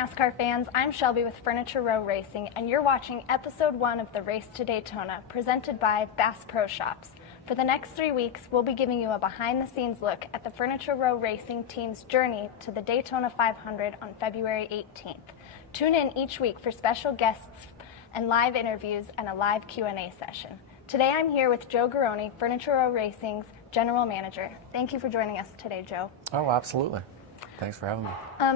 NASCAR fans, I'm Shelby with Furniture Row Racing, and you're watching episode 1 of the Race to Daytona, presented by Bass Pro Shops. For the next 3 weeks, we'll be giving you a behind-the-scenes look at the Furniture Row Racing team's journey to the Daytona 500 on February 18th. Tune in each week for special guests and live interviews and a live Q&A session. Today I'm here with Joe Garone, Furniture Row Racing's General Manager. Thank you for joining us today, Joe. Oh, absolutely. Thanks for having me.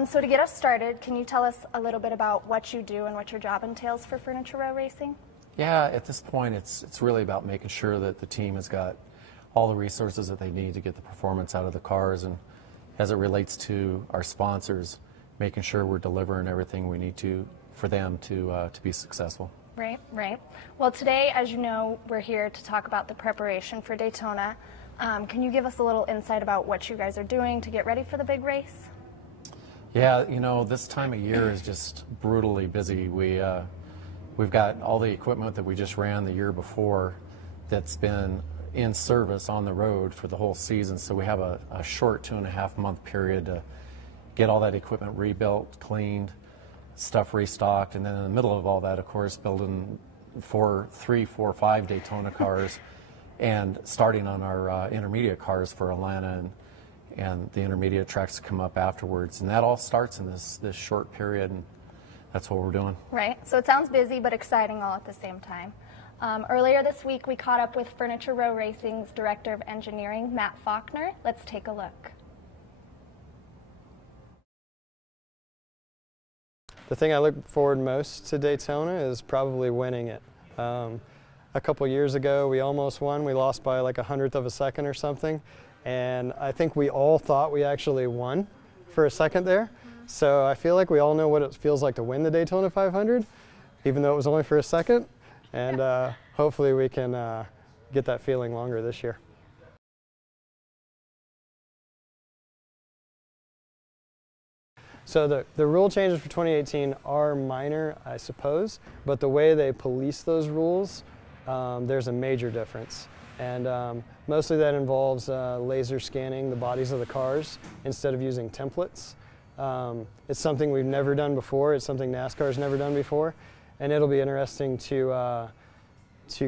So to get us started, can you tell us a little bit about what you do and what your job entails for Furniture Row Racing? Yeah, at this point, it's really about making sure that the team has got all the resources that they need to get the performance out of the cars, and as it relates to our sponsors, making sure we're delivering everything we need to for them to be successful. Right, right. Well, today, as you know, we're here to talk about the preparation for Daytona. Can you give us a little insight about what you guys are doing to get ready for the big race? Yeah, you know, this time of year is just brutally busy. We've got all the equipment that we just ran the year before that's been in service on the road for the whole season, so we have a short 2.5-month period to get all that equipment rebuilt, cleaned, stuff restocked, and then in the middle of all that, of course, building 3, 4, 5 Daytona cars and starting on our intermediate cars for Atlanta and the intermediate tracks to come up afterwards. And that all starts in this short period, and that's what we're doing. Right. So it sounds busy but exciting all at the same time. Earlier this week, we caught up with Furniture Row Racing's Director of Engineering, Matt Faulkner. Let's take a look. The thing I look forward most to Daytona is probably winning it. A couple years ago, we almost won. We lost by like 100th of a second or something. And I think we all thought we actually won for a second there. So I feel like we all know what it feels like to win the Daytona 500, even though it was only for a second. And hopefully we can get that feeling longer this year. So the rule changes for 2018 are minor, I suppose, but the way they police those rules, there's a major difference. And mostly that involves laser scanning the bodies of the cars instead of using templates. It's something we've never done before. It's something NASCAR's never done before. And it'll be interesting to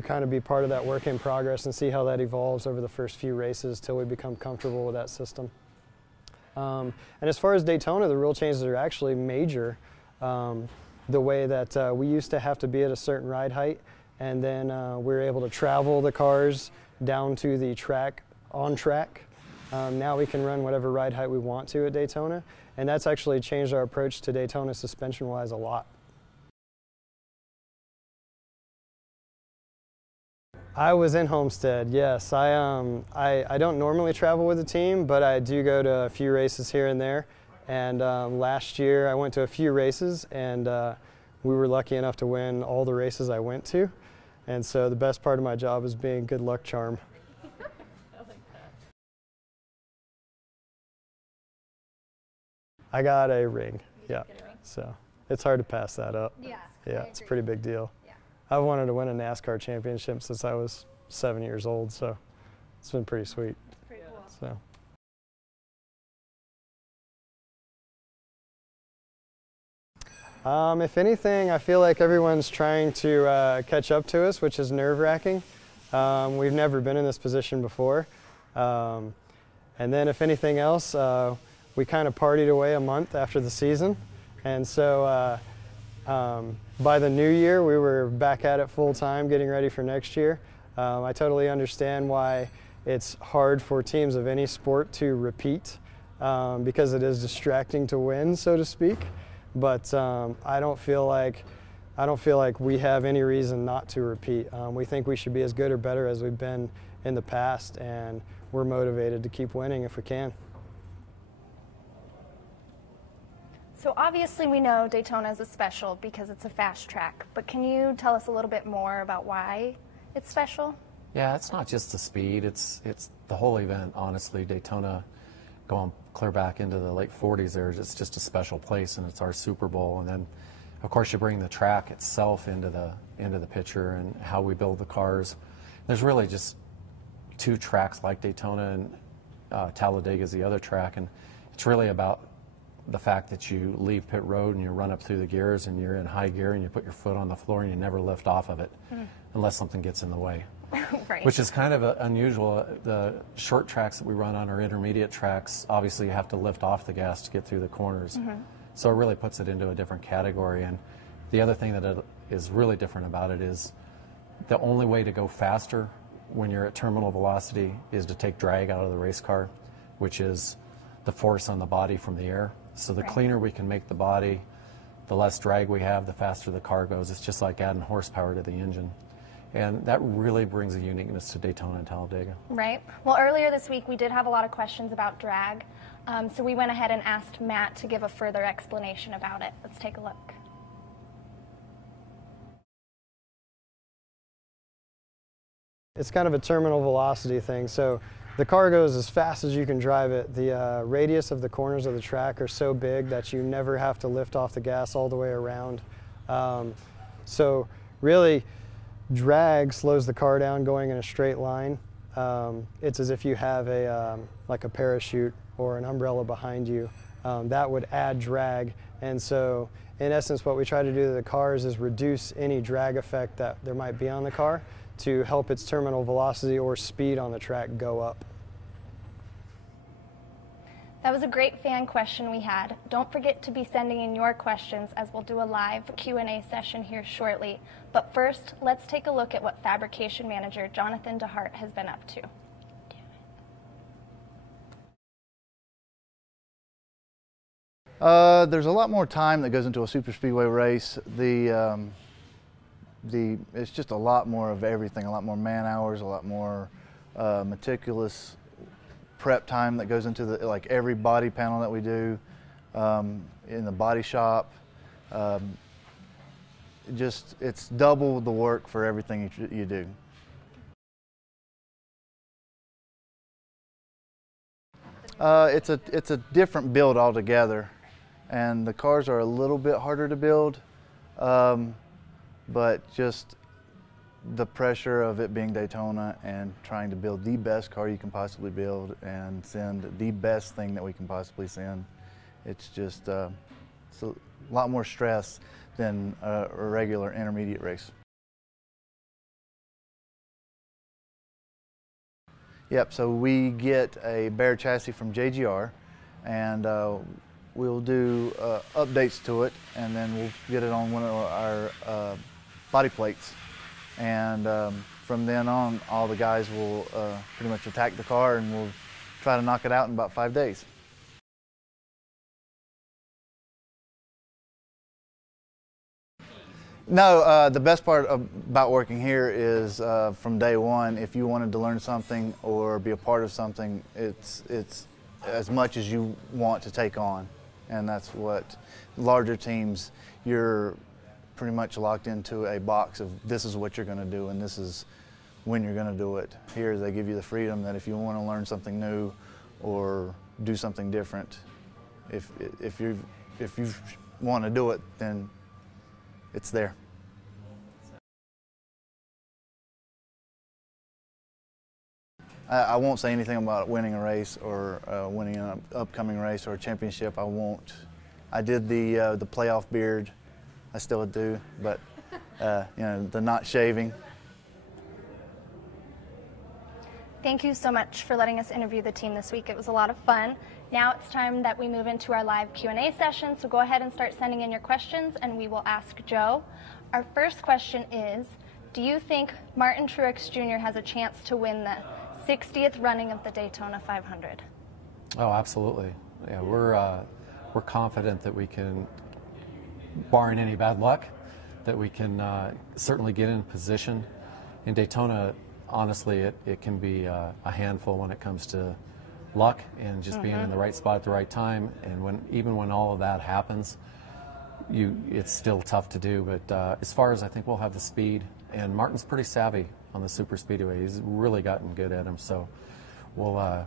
kind of be part of that work in progress and see how that evolves over the first few races till we become comfortable with that system. And as far as Daytona, the rule changes are actually major. The way that we used to have to be at a certain ride height, and then we were able to travel the cars down to the track, on track. Now we can run whatever ride height we want to at Daytona, and that's actually changed our approach to Daytona suspension-wise a lot. I was in Homestead, yes. I don't normally travel with the team, but I do go to a few races here and there. And last year I went to a few races, and we were lucky enough to win all the races I went to. And so the best part of my job is being a good luck charm. I like that. I got a ring, yeah. So it's hard to pass that up. Yeah, yeah, it's a pretty big deal. Yeah. I've wanted to win a NASCAR championship since I was 7 years old, so it's been pretty sweet. Pretty cool. So. If anything, I feel like everyone's trying to catch up to us, which is nerve-wracking. We've never been in this position before. And then if anything else, we kind of partied away a month after the season. And so by the new year, we were back at it full time, getting ready for next year. I totally understand why it's hard for teams of any sport to repeat because it is distracting to win, so to speak. But I don't feel like we have any reason not to repeat. We think we should be as good or better as we've been in the past, and we're motivated to keep winning if we can. So obviously we know Daytona is a special because it's a fast track, but can you tell us a little bit more about why it's special? Yeah, it's not just the speed, it's the whole event, honestly. Daytona, going clear back into the late 40s there, it's just a special place, and it's our Super Bowl. And then, of course, you bring the track itself into the picture and how we build the cars. There's really just 2 tracks like Daytona, and Talladega is the other track, and it's really about the fact that you leave pit road and you run up through the gears and you're in high gear and you put your foot on the floor and you never lift off of it unless something gets in the way. Right. Which is kind of unusual. The short tracks that we run on, or intermediate tracks, obviously you have to lift off the gas to get through the corners. So it really puts it into a different category. And the other thing that is really different about it is the only way to go faster when you're at terminal velocity is to take drag out of the race car, which is the force on the body from the air. So the cleaner we can make the body, the less drag we have, the faster the car goes. It's just like adding horsepower to the engine. And that really brings a uniqueness to Daytona and Talladega. Right. Well, earlier this week we did have a lot of questions about drag, so we went ahead and asked Matt to give a further explanation about it. Let's take a look. It's kind of a terminal velocity thing. So the car goes as fast as you can drive it. The radius of the corners of the track are so big that you never have to lift off the gas all the way around. So really, drag slows the car down going in a straight line. It's as if you have like a parachute or an umbrella behind you. That would add drag. And so in essence, what we try to do to the cars is reduce any drag effect that there might be on the car to help its terminal velocity or speed on the track go up. That was a great fan question we had. Don't forget to be sending in your questions, as we'll do a live Q&A session here shortly. But first, let's take a look at what Fabrication Manager Jonathan DeHart has been up to. There's a lot more time that goes into a super speedway race. It's just a lot more of everything, a lot more man hours, a lot more meticulous prep time that goes into like every body panel that we do in the body shop. It's double the work for everything you do. It's a different build altogether, and the cars are a little bit harder to build, but just the pressure of it being Daytona and trying to build the best car you can possibly build and send the best thing that we can possibly send. It's just it's a lot more stress than a regular intermediate race. Yep, so we get a bare chassis from JGR, and we'll do updates to it, and then we'll get it on one of our body plates. And from then on, all the guys will pretty much attack the car, and we'll try to knock it out in about 5 days. No, the best part about working here is from day one, if you wanted to learn something or be a part of something, it's as much as you want to take on. And that's what larger teams, you're pretty much locked into a box of this is what you're going to do and this is when you're going to do it. Here they give you the freedom that if you want to learn something new or do something different, if you want to do it, then it's there. I won't say anything about winning a race or winning an upcoming race or a championship. I won't. I did the playoff beard. I still do, but you know, the not shaving. Thank you so much for letting us interview the team this week. It was a lot of fun. Now it's time that we move into our live Q&A session, so go ahead and start sending in your questions and we will ask Joe. Our first question is, do you think Martin Truex Jr. has a chance to win the 60th running of the Daytona 500? Oh, absolutely. Yeah, we're confident that we can, barring any bad luck, that we can certainly get in position. In Daytona, honestly, it can be a handful when it comes to luck and just being in the right spot at the right time. And even when all of that happens, it's still tough to do. But as far as I think we'll have the speed, and Martin's pretty savvy on the super speedway. He's really gotten good at him. So we're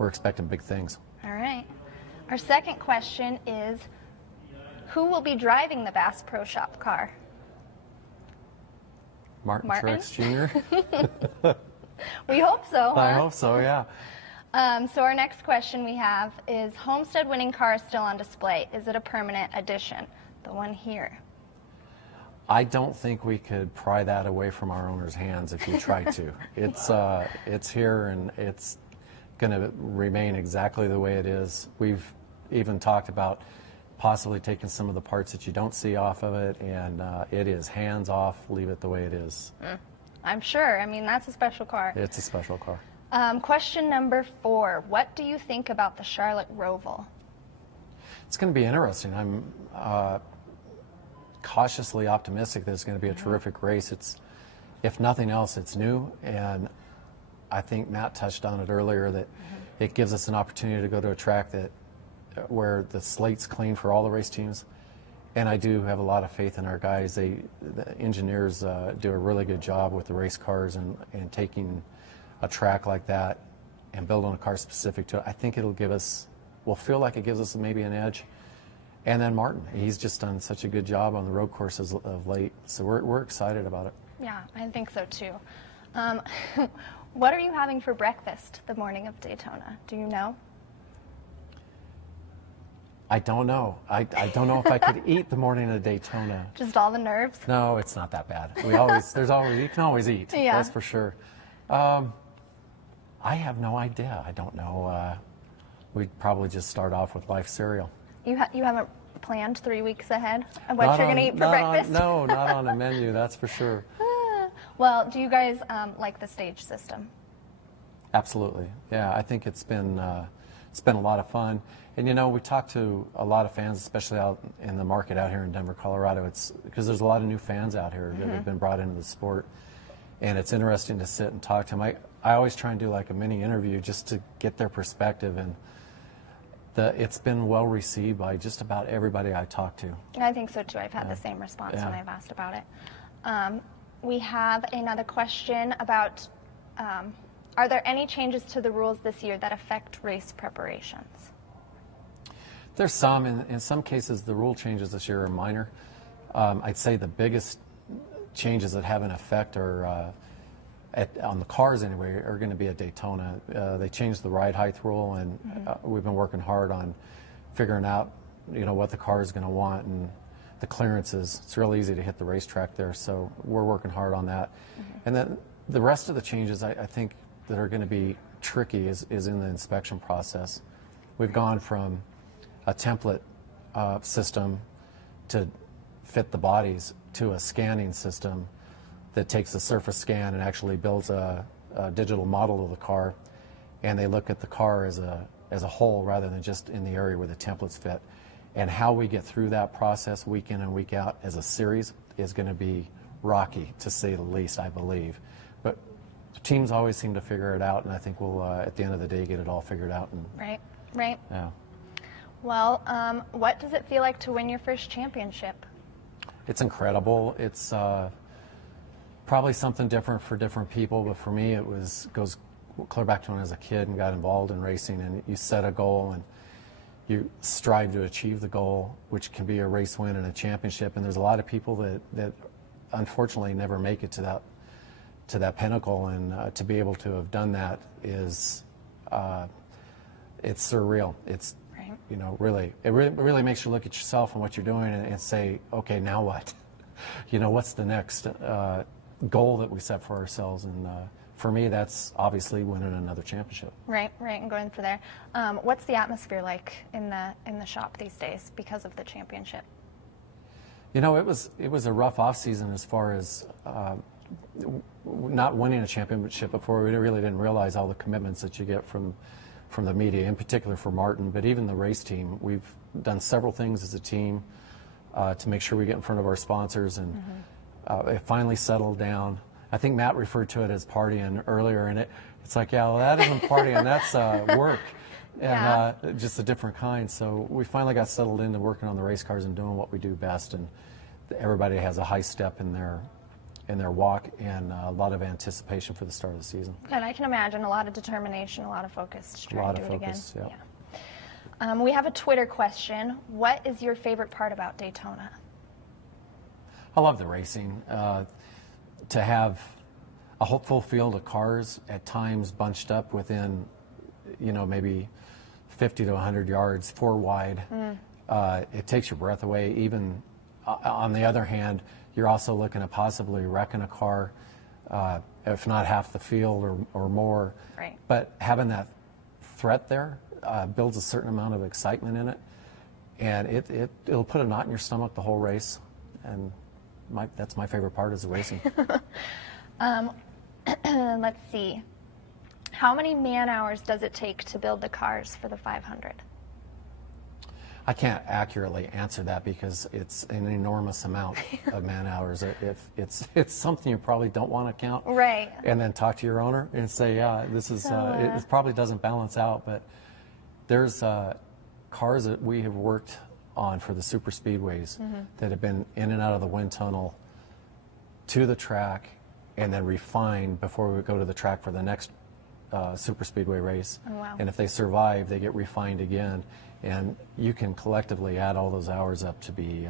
expecting big things. All right. Our second question is, who will be driving the Bass Pro Shop car? Martin Truex Jr.? We hope so. I huh? hope so, yeah. So our next question we have is, Homestead winning car still on display? Is it a permanent addition? The one here. I don't think we could pry that away from our owner's hands if we tried to. It's here, and it's going to remain exactly the way it is. We've even talked about possibly taking some of the parts that you don't see off of it, and it is hands off, leave it the way it is. I'm sure. I mean, that's a special car. It's a special car. Question number 4. What do you think about the Charlotte Roval? It's going to be interesting. I'm cautiously optimistic that it's going to be a terrific race. It's, if nothing else, it's new, and I think Matt touched on it earlier, that it gives us an opportunity to go to a track that where the slate's clean for all the race teams. And I do have a lot of faith in our guys. The engineers do a really good job with the race cars and taking a track like that and building a car specific to it. I think it'll give us, we'll feel like it gives us maybe an edge. And then Martin, he's just done such a good job on the road courses of late. So we're excited about it. Yeah, I think so too. What are you having for breakfast the morning of Daytona? Do you know? I don't know. I don't know if I could eat the morning of Daytona. Just all the nerves? No, it's not that bad. You can always eat. Yeah. That's for sure. I have no idea. I don't know. We'd probably just start off with life cereal. You haven't planned 3 weeks ahead of what you're going to eat for breakfast? No, not on a menu, that's for sure. Well, do you guys like the stage system? Absolutely. Yeah, I think it's been a lot of fun. And you know, we talked to a lot of fans, especially out in the market out here in Denver, Colorado. It's because there's a lot of new fans out here that have been brought into the sport, and it's interesting to sit and talk to them. I always try and do like a mini interview just to get their perspective, and it's been well received by just about everybody I talk to. I think so too. I've had the same response when I've asked about it. We have another question about, are there any changes to the rules this year that affect race preparations? There's some. In some cases, the rule changes this year are minor. I'd say the biggest changes that have an effect are, on the cars anyway, are going to be at Daytona. They changed the ride height rule, and we've been working hard on figuring out, what the car is going to want and the clearances. It's real easy to hit the racetrack there, so we're working hard on that. And then the rest of the changes, I think, that are going to be tricky is in the inspection process. We've gone from a template system to fit the bodies to a scanning system that takes a surface scan and actually builds a digital model of the car, and they look at the car as a whole rather than just in the area where the templates fit. And how we get through that process week in and week out as a series is going to be rocky, to say the least, I believe. But the teams always seem to figure it out, and I think we'll, at the end of the day, get it all figured out. And, Right. Yeah. Well, what does it feel like to win your first championship? It's incredible. It's probably something different for different people, but for me, goes clear back to when I was a kid and got involved in racing, and you set a goal and you strive to achieve the goal, which can be a race win and a championship. And there's a lot of people that unfortunately never make it to that pinnacle, and to be able to have done that is it's surreal. It's really, it really makes you look at yourself and what you're doing and say, okay, now what? What's the next goal that we set for ourselves? And for me, that's obviously winning another championship. Right, and going for there. What's the atmosphere like in the shop these days because of the championship? It was a rough off season as far as not winning a championship before. We really didn't realize all the commitments that you get from the media, in particular for Martin, but even the race team. We've done several things as a team to make sure we get in front of our sponsors, and it finally settled down. I think Matt referred to it as partying earlier, and it's like, yeah, well, that isn't partying, that's work, and just a different kind. So we finally got settled into working on the race cars and doing what we do best, and everybody has a high step in their walk and a lot of anticipation for the start of the season. And I can imagine a lot of determination, a lot of focus to try and do it again. Yeah. We have a Twitter question. What is your favorite part about Daytona? I love the racing. To have a hopeful field of cars at times bunched up within, you know, maybe 50 to 100 yards four wide, it takes your breath away. Even on the other hand, you're also looking at possibly wrecking a car, if not half the field or more. Right. But having that threat there builds a certain amount of excitement in it, and it'll put a knot in your stomach the whole race. And that's my favorite part, is the racing. Let's see. How many man-hours does it take to build the cars for the 500? I can't accurately answer that because it's an enormous amount of man-hours. It's something you probably don't want to count. Right. And then talk to your owner and say, yeah, this is, it probably doesn't balance out, but there's cars that we have worked on for the super speedways that have been in and out of the wind tunnel to the track and then refined before we go to the track for the next super speedway race. Oh, wow. And if they survive, they get refined again. And you can collectively add all those hours up to be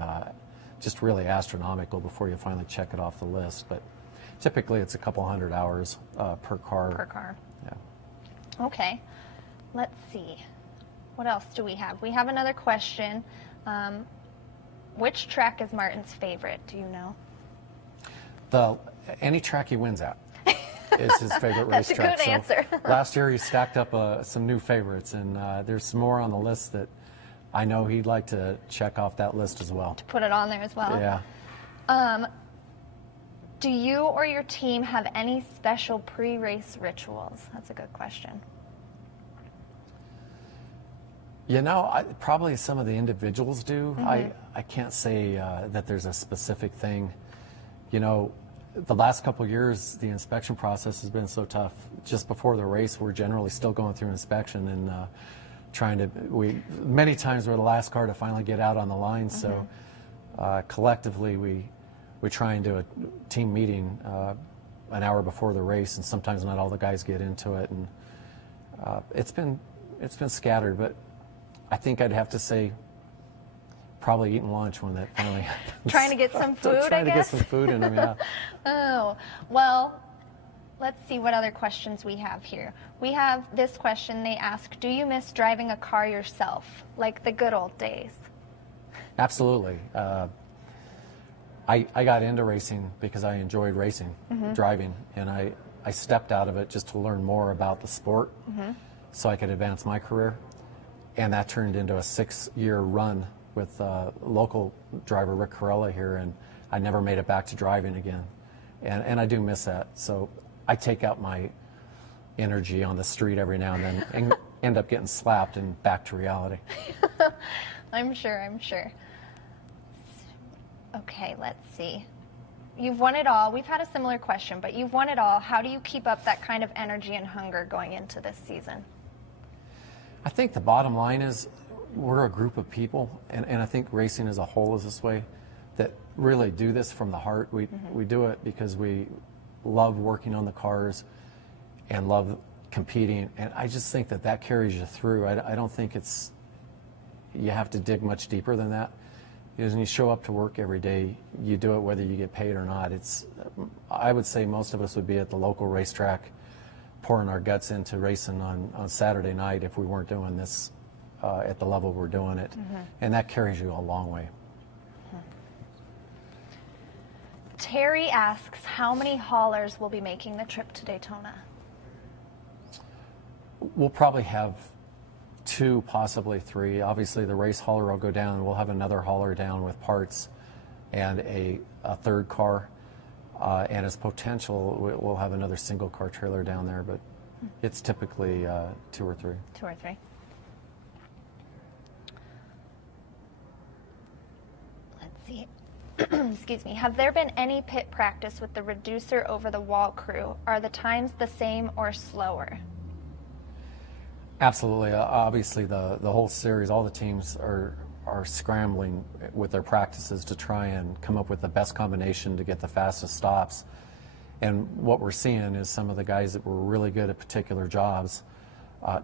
just really astronomical before you finally check it off the list. But typically it's a couple hundred hours per car. Per car. Yeah. Okay. Let's see. What else do we have? We have another question. Which track is Martin's favorite? Do you know? Any track he wins at is his favorite racetrack. That's a good answer. Last year he stacked up some new favorites, and there's some more on the list that I know he'd like to check off that list as well. To put it on there as well? Yeah. Do you or your team have any special pre-race rituals? That's a good question. You know, probably some of the individuals do. I can't say that there's a specific thing. You know, the last couple of years, the inspection process has been so tough. Just before the race, we're generally still going through inspection and many times we're the last car to finally get out on the line. So collectively, we try and do a team meeting an hour before the race, and sometimes not all the guys get into it. And it's been scattered, but I think I'd have to say probably eating lunch when that finally happens. Trying to get some food, I guess? Trying to get some food in them, yeah. Oh, well, let's see what other questions we have here. We have this question. They ask, do you miss driving a car yourself, like the good old days? Absolutely. I got into racing because I enjoyed racing, driving, and I stepped out of it just to learn more about the sport so I could advance my career. And that turned into a 6-year run with local driver Rick Corella here, and I never made it back to driving again. And I do miss that. So I take out my energy on the street every now and then and end up getting slapped and back to reality. I'm sure. Okay, let's see. You've won it all. We've had a similar question, but you've won it all. How do you keep up that kind of energy and hunger going into this season? I think the bottom line is we're a group of people, and I think racing as a whole is this way, that really do this from the heart. We do it because we love working on the cars and love competing, and I just think that carries you through. I don't think you have to dig much deeper than that. Because when you show up to work every day, you do it whether you get paid or not. I would say most of us would be at the local racetrack pouring our guts into racing on Saturday night if we weren't doing this at the level we're doing it. And that carries you a long way. Terry asks, how many haulers will be making the trip to Daytona? We'll probably have 2, possibly 3. Obviously, the race hauler will go down. We'll have another hauler down with parts and a third car. And as potential, we'll have another single car trailer down there, but it's typically 2 or 3. 2 or 3. Let's see. Excuse me. Have there been any pit practice with the reducer over the wall crew? Are the times the same or slower? Absolutely. Obviously, the whole series, all the teams are scrambling with their practices to try and come up with the best combination to get the fastest stops. And what we're seeing is some of the guys that were really good at particular jobs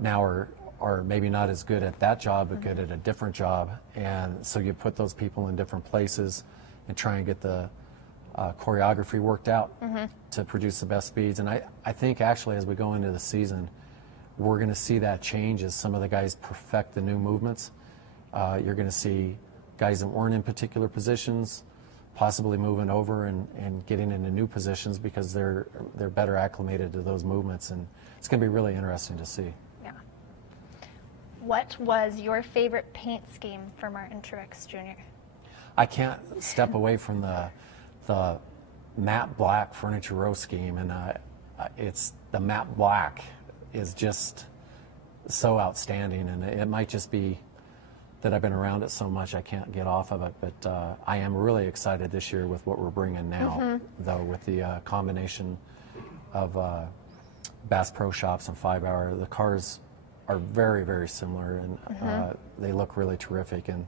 now are maybe not as good at that job, but good at a different job. And so you put those people in different places and try and get the choreography worked out to produce the best speeds. And I think actually as we go into the season, we're going to see that change as some of the guys perfect the new movements. You're going to see guys that weren't in particular positions possibly moving over and getting into new positions because they're better acclimated to those movements, and it's going to be really interesting to see. Yeah. What was your favorite paint scheme for Martin Truex Jr.? I can't step away from the matte black Furniture Row scheme, and it's the matte black is just so outstanding, and it might just be that I've been around it so much I can't get off of it, but I am really excited this year with what we're bringing now, though, with the combination of Bass Pro Shops and 5 Hour. The cars are very, very similar, and they look really terrific, and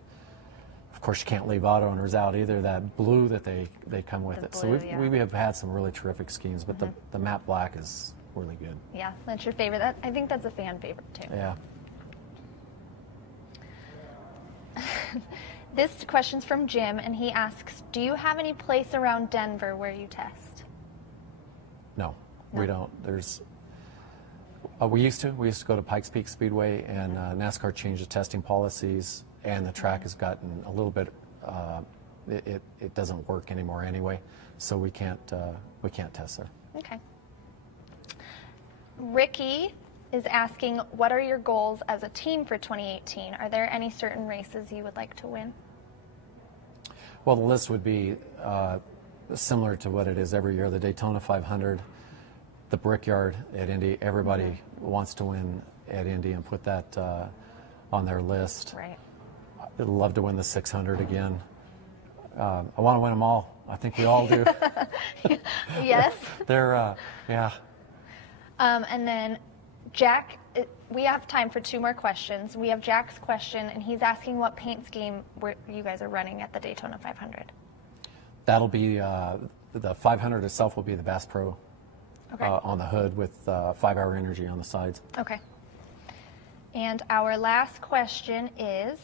of course you can't leave auto owners out either, that blue that they come with it. Blue, so we have had some really terrific schemes, but the matte black is really good. Yeah, that's your favorite. I think that's a fan favorite too. Yeah. This question's from Jim, and he asks, do you have any place around Denver where you test? No, we don't. There's we used to go to Pikes Peak Speedway, and NASCAR changed the testing policies, and the track has gotten a little bit it doesn't work anymore anyway, so we can't test there. Okay. Ricky is asking, what are your goals as a team for 2018? Are there any certain races you would like to win? Well, the list would be similar to what it is every year. The Daytona 500, the Brickyard at Indy. Everybody wants to win at Indy and put that on their list. Right. I'd love to win the 600 again. I want to win them all. I think we all do. Yes. They're, yeah. And then Jack, we have time for 2 more questions. We have Jack's question, and he's asking what paint scheme you guys are running at the Daytona 500. That'll be, the 500 itself will be the Bass Pro on the hood with 5 Hour Energy on the sides. Okay. And our last question is,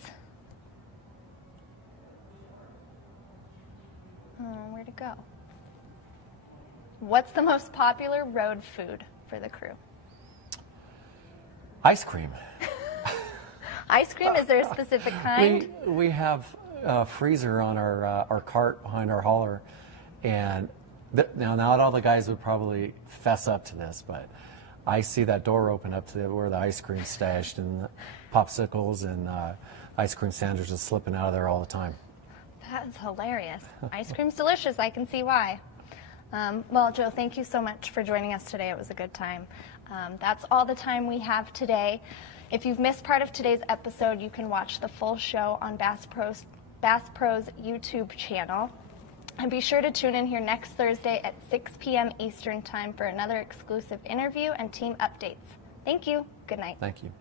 where'd it go? What's the most popular road food for the crew? Ice cream. Ice cream? Is there a specific kind? We have a freezer on our cart behind our hauler, and now not all the guys would probably fess up to this, but I see that door open up to where the ice cream's stashed, and popsicles and ice cream sandwiches slipping out of there all the time. That is hilarious. Ice cream's delicious. I can see why. Well, Joe, thank you so much for joining us today. It was a good time. That's all the time we have today. If you've missed part of today's episode, you can watch the full show on Bass Pro's YouTube channel. And be sure to tune in here next Thursday at 6 p.m. Eastern Time for another exclusive interview and team updates. Thank you. Good night. Thank you.